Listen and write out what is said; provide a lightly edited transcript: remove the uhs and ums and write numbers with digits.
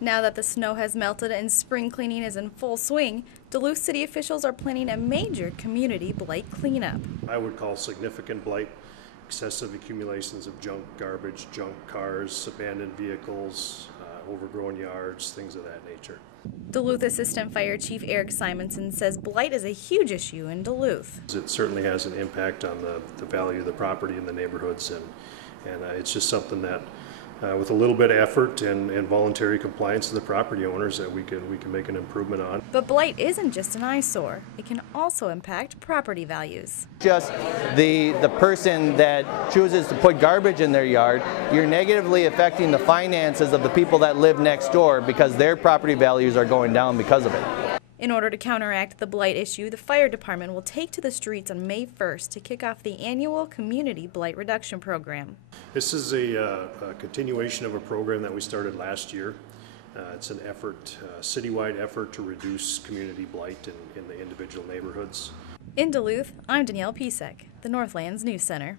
Now that the snow has melted and spring cleaning is in full swing, Duluth city officials are planning a major community blight cleanup. I would call significant blight, excessive accumulations of junk garbage, junk cars, abandoned vehicles, overgrown yards, things of that nature. Duluth Assistant Fire Chief Eric Simonson says blight is a huge issue in Duluth. It certainly has an impact on the value of the property in the neighborhoods, and it's just something that with a little bit of effort and voluntary compliance of the property owners that we can make an improvement on. But blight isn't just an eyesore. It can also impact property values. Just the person that chooses to put garbage in their yard, you're negatively affecting the finances of the people that live next door because their property values are going down because of it. In order to counteract the blight issue, the fire department will take to the streets on May 1st to kick off the annual Community Blight Reduction Program. This is a continuation of a program that we started last year. It's an effort, citywide effort to reduce community blight in the individual neighborhoods. In Duluth, I'm Danielle Pisek, the Northlands News Center.